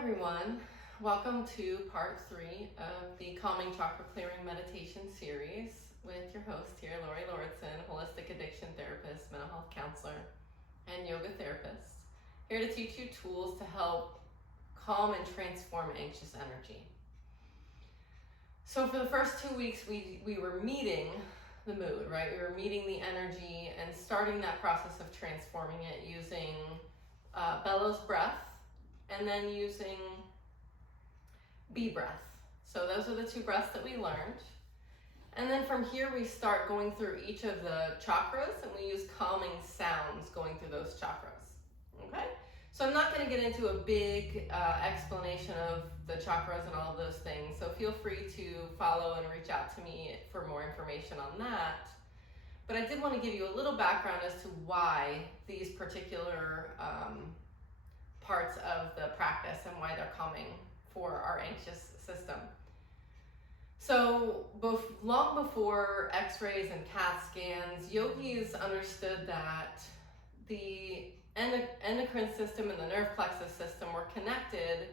everyone, welcome to part 3 of the Calming Chakra Clearing Meditation series with your host here, Lori Lauritsen, holistic addiction therapist, mental health counselor, and yoga therapist. Here to teach you tools to help calm and transform anxious energy. So for the first 2 weeks, we were meeting the mood, right? We were meeting the energy and starting that process of transforming it using bellows breath, and then using bee breath. So those are the 2 breaths that we learned. And then from here we start going through each of the chakras, and we use calming sounds going through those chakras. Okay? So I'm not going to get into a big explanation of the chakras and all of those things. So feel free to follow and reach out to me for more information on that. But I did want to give you a little background as to why these particular parts of the practice and why they're calming for our anxious system. So long before x-rays and CAT scans, yogis understood that the endocrine system and the nerve plexus system were connected,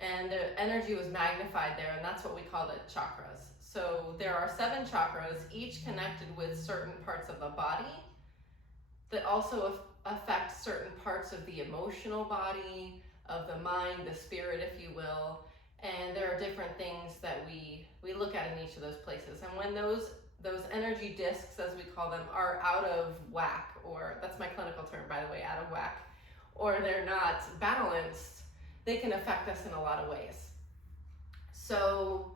and the energy was magnified there, and that's what we call the chakras. So there are 7 chakras, each connected with certain parts of the body that also affect certain parts of the emotional body, of the mind, the spirit, if you will. And there are different things that we look at in each of those places. And when those energy discs, as we call them, are out of whack, or that's my clinical term, by the way, out of whack, or they're not balanced, they can affect us in a lot of ways. So,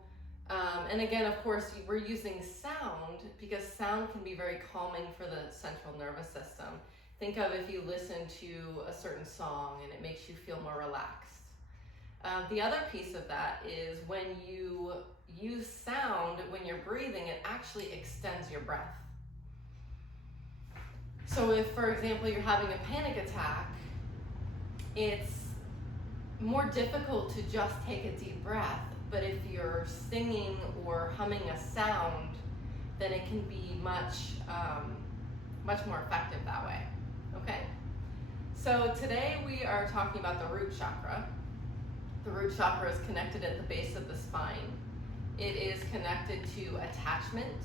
and again, of course, we're using sound because sound can be very calming for the central nervous system. Think of if you listen to a certain song and it makes you feel more relaxed. The other piece of that is when you use sound, when you're breathing, it actually extends your breath. So if, for example, you're having a panic attack, it's more difficult to just take a deep breath. But if you're singing or humming a sound, then it can be much more effective that way. Okay? So today we are talking about the root chakra. The root chakra is connected at the base of the spine. It is connected to attachment,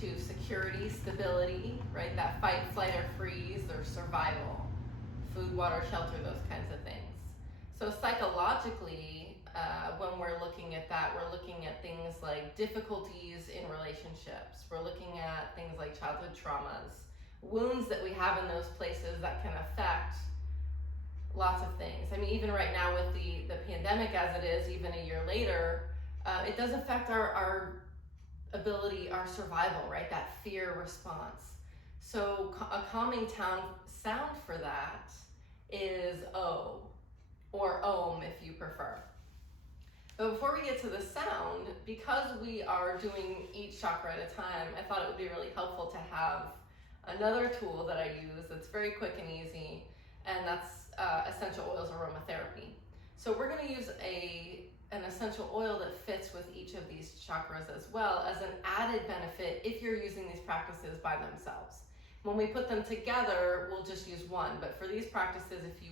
to security, stability, right? That fight, flight, or freeze, or survival, food, water, shelter, those kinds of things. So psychologically, when we're looking at that, we're looking at things like difficulties in relationships. We're looking at things like childhood traumas, wounds that we have in those places that can affect lots of things. I mean, even right now with the pandemic as it is, even a year later, it does affect our ability, our survival, right? That fear response. So a calming sound for that is O, or Om if you prefer. But before we get to the sound, because we are doing each chakra at a time, I thought it would be really helpful to have another tool that I use that's very quick and easy, and that's essential oils aromatherapy. So we're going to use an essential oil that fits with each of these chakras as well as an added benefit if you're using these practices by themselves. When we put them together, we'll just use one, but for these practices, if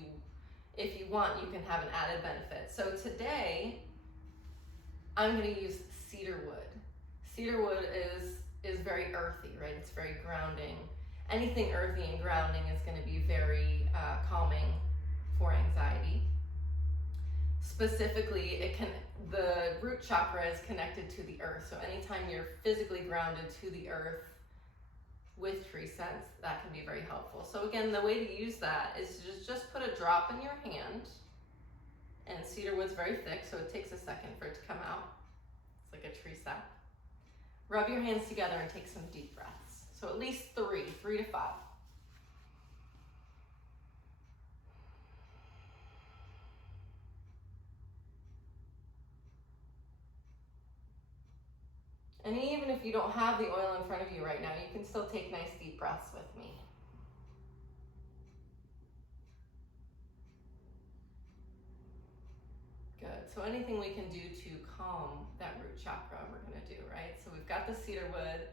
you want, you can have an added benefit. So today, I'm going to use cedar wood. Cedar wood is very earthy, right? It's very grounding. Anything earthy and grounding is going to be very calming for anxiety. Specifically, the root chakra is connected to the earth. So anytime you're physically grounded to the earth with tree scents, that can be very helpful. So again, the way to use that is to just put a drop in your hand. And cedar wood's very thick, so it takes a second for it to come out. It's like a tree sap. Rub your hands together and take some deep breaths. So at least 3 to 5. And even if you don't have the oil in front of you right now, you can still take nice deep breaths with me. Good. So anything we can do to calm that root chakra, we're going to do, right? So we've got the cedar wood,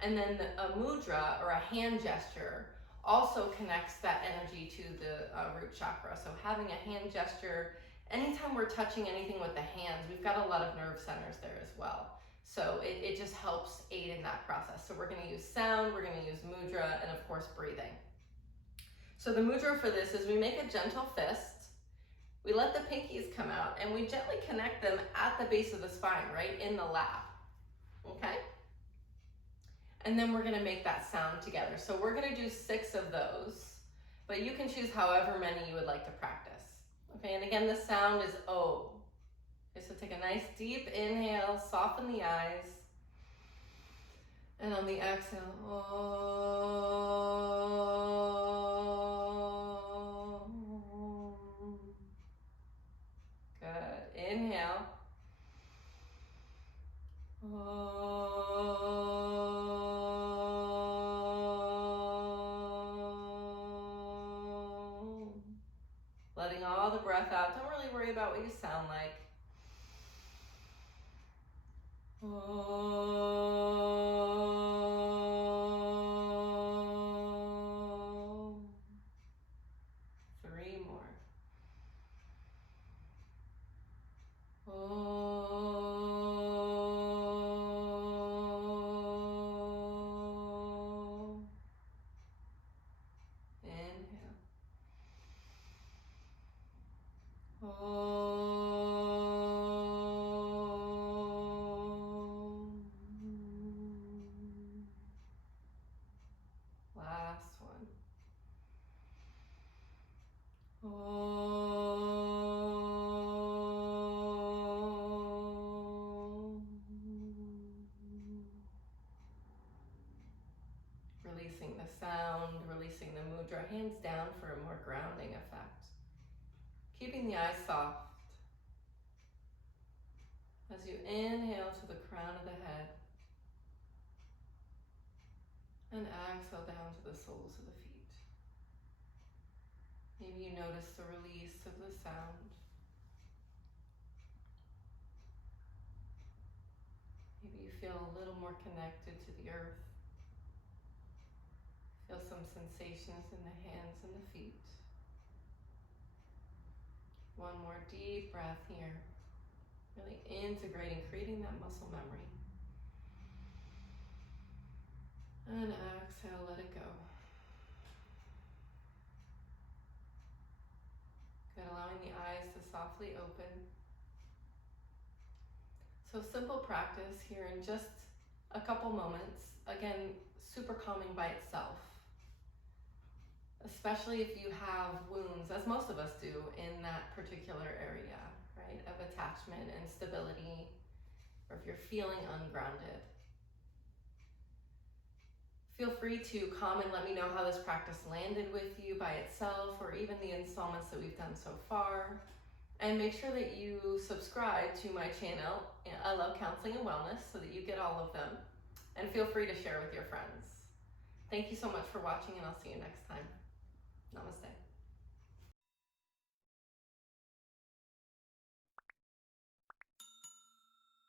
and then a mudra, or a hand gesture, also connects that energy to the root chakra. So having a hand gesture Anytime we're touching anything with the hands, we've got a lot of nerve centers there as well. So it just helps aid in that process. So we're going to use sound, we're going to use mudra, and of course breathing. So the mudra for this is we make a gentle fist, we let the pinkies come out, and we gently connect them at the base of the spine, right in the lap, okay? And then we're going to make that sound together. So we're going to do 6 of those, but you can choose however many you would like to practice. Okay, and again, the sound is O. Okay, so take a nice deep inhale, soften the eyes, and on the exhale, O. Good. Inhale. Letting all the breath out. Don't really worry about what you sound like. Three more. Inhale. Last one. Releasing the sound, releasing the mudra, hands down for a more grounding effect. Keeping the eyes soft. As you inhale to the crown of the head, and exhale down to the soles of the feet. Maybe you notice the release of the sound. Maybe you feel a little more connected to the earth. Feel some sensations in the hands and the feet. One more deep breath here. Really integrating, creating that muscle memory. And exhale, let it go. Good, allowing the eyes to softly open. So simple practice here in just a couple moments. Again, super calming by itself. Especially if you have wounds, as most of us do, in that particular area, right, of attachment and stability, or if you're feeling ungrounded. Feel free to comment, let me know how this practice landed with you by itself, or even the installments that we've done so far. And make sure that you subscribe to my channel, I Love Counseling and Wellness, so that you get all of them. And feel free to share with your friends. Thank you so much for watching, and I'll see you next time. Namaste.